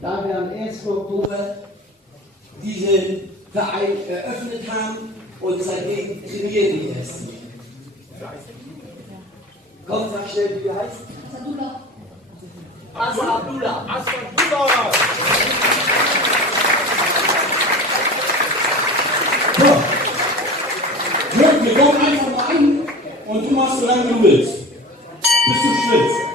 da wir am 1. Oktober diesen Verein eröffnet haben und seitdem trainieren die ersten. Komm, sag schnell, wie du heißt. Assadullah. Assadullah. Assadullah. So. Jürgen, wir kommen einfach mal an und du machst so lange wie du willst. Bis du schwitzt.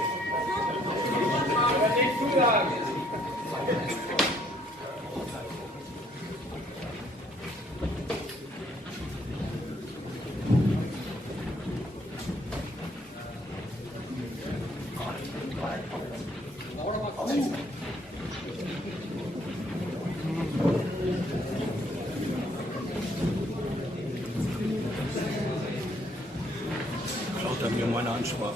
Klaut er mir meine Ansprache.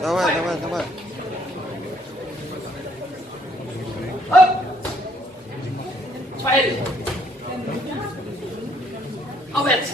Давай, давай, давай. Zwei. Aufwärts.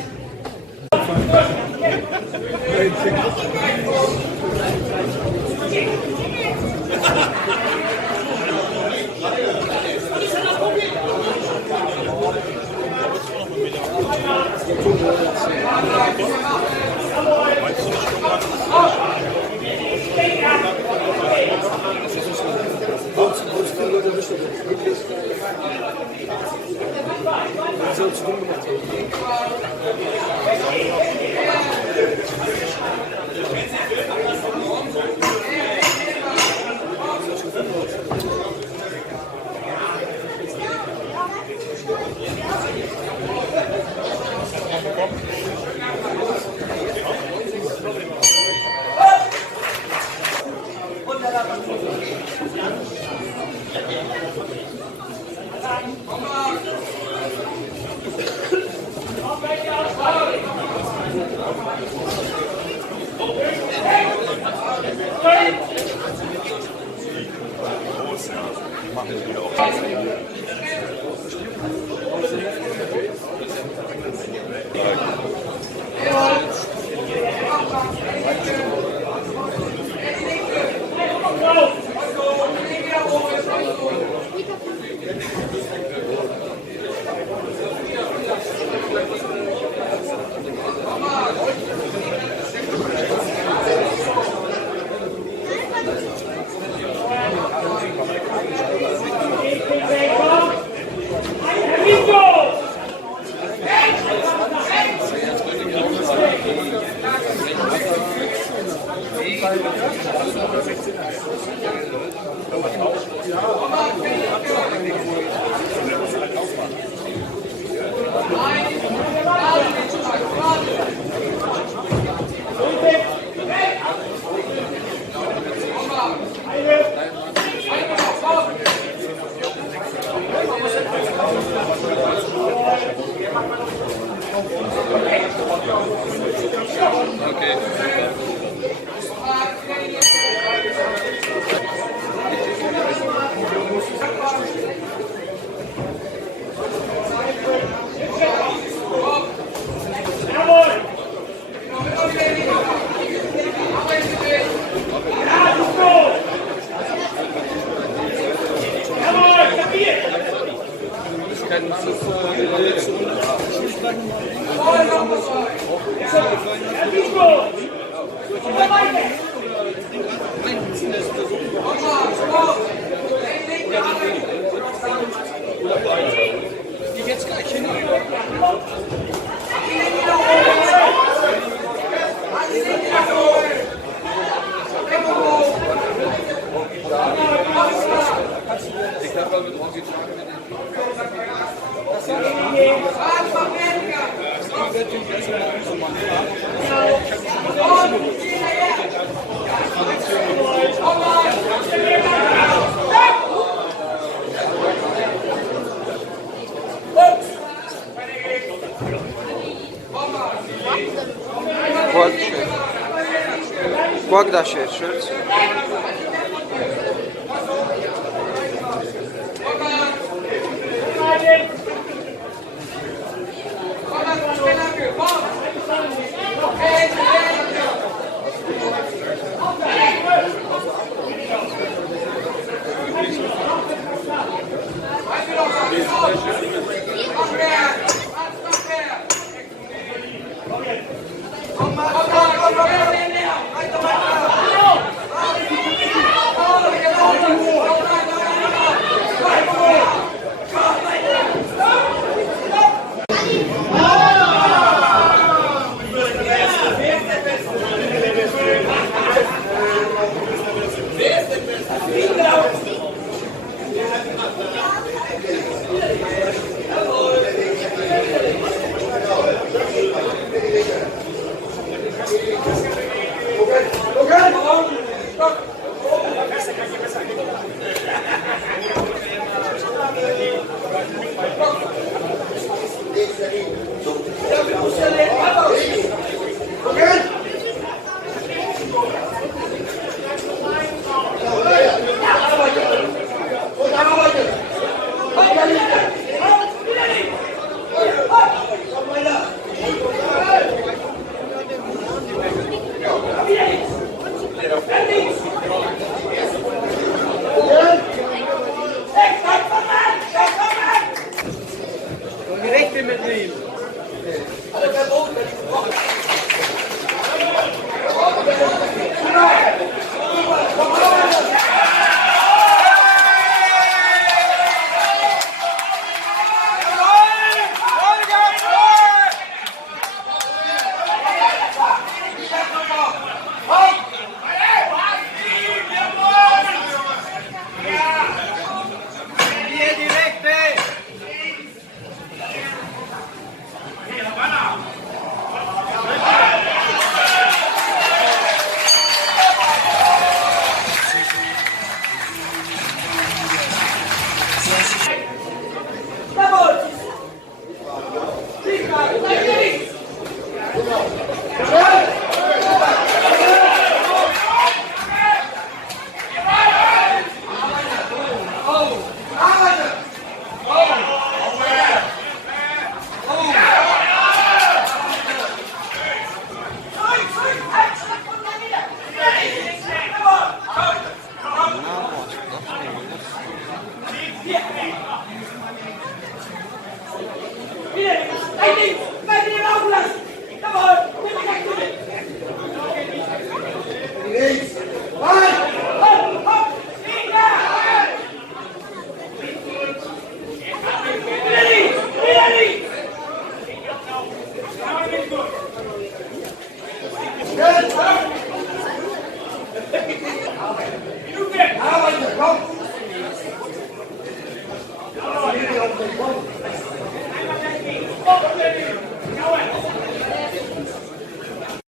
Wolgast schützt.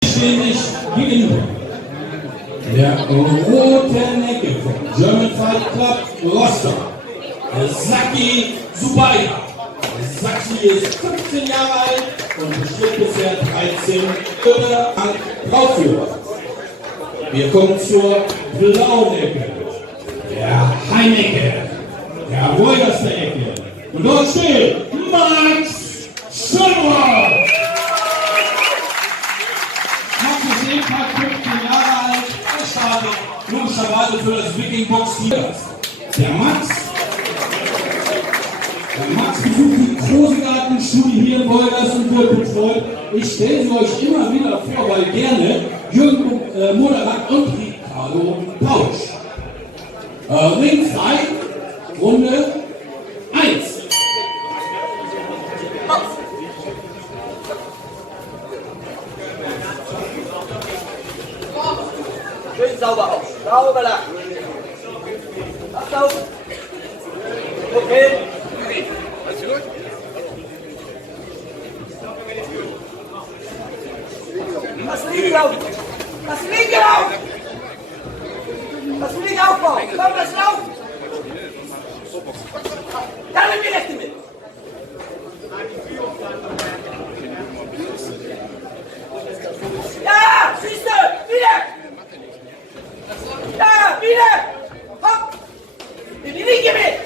Stehen sich gegenüber. Der roten Ecke vom German Fight Club Rostock. Zaki Zubaida. Zaki ist 15 Jahre alt und besteht bisher 13 Jahre an Draufführer. Wir kommen zur blauen Ecke. Der Heinecke. Der Wolgast Ecke. Und dort steht Max Schöner. Max ist ebenfalls 15 Jahre alt. Er startet logischerweise für das Viking Box Teams. Der Max besucht die Großgartenschule hier in Wolgast und wird betreut. Ich stelle sie euch immer wieder vor, weil gerne Jürgen Moderat und Ricardo Pausch. Ring 2, Runde 1. Schön sauber auf. Sauber lang. Pass auf. Okay. Komm, was laufen! Da nimm die Rechte mit! Ja, siehst du! Wieder! Da, wieder! Hopp! Nimm die Linke mit!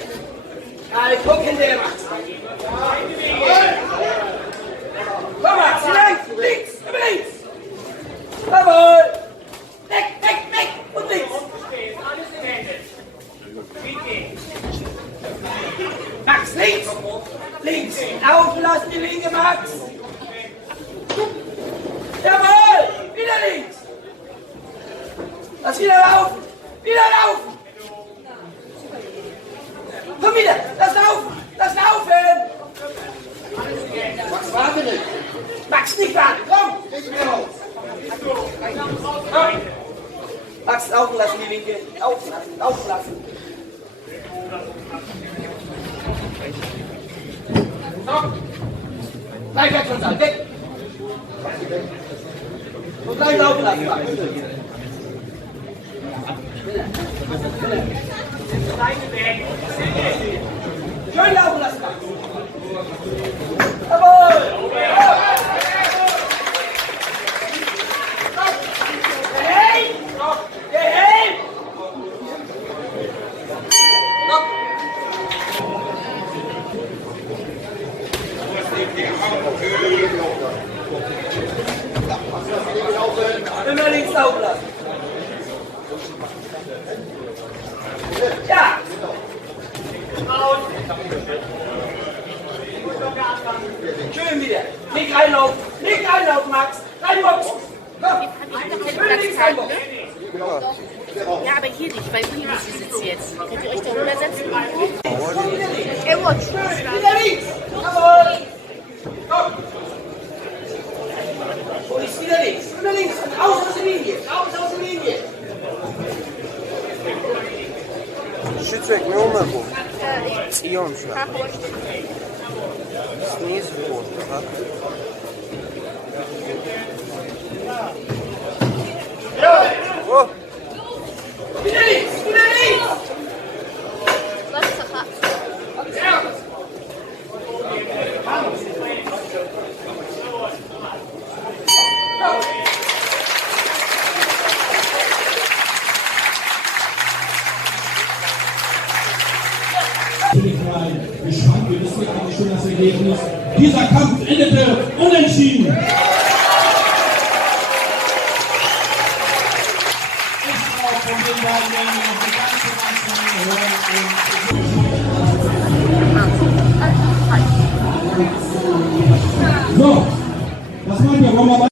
Ja, ich guck hinter dir, Max! Komm, Max, links! Über links! Jawohl! Weg, weg, weg! Und links! Max, links! Links! Laufen lassen die Linke, Max! Jawohl! Wieder links! Lass wieder laufen! Wieder laufen! Komm wieder! Lass laufen! Lass laufen! Max, warte nicht! Max, nicht warten! Komm! Komm! Max, laufen lassen die Linke! Laufen lassen! Laufen lassen! Komm! Bleib weg von da! Weg! Und gleich laufen lassen, Max! Schön laufen lassen, Max! Jawohl! Hey! Hey! Immer links laufen lassen! Ja! Schön wieder! Nicht reinlaufen! Nicht reinlaufen, Max! Reinboxen! Komm! Schön links reinboxen! Ja, aber hier nicht, weil hier ist die Sitz jetzt. Könnt ihr euch da rübersetzen? Wieder links! Jawohl! Komm! Wo ist wieder links? Wieder links! Raus aus der Linie! Raus aus der Linie! Шицек, не умею. И он что? Снизу вот, так. О! Wieder links! Wieder links! Gespannt, wir wissen ja eigentlich schon das Ergebnis. Dieser Kampf endete unentschieden. So, was meint ihr? Wollen wir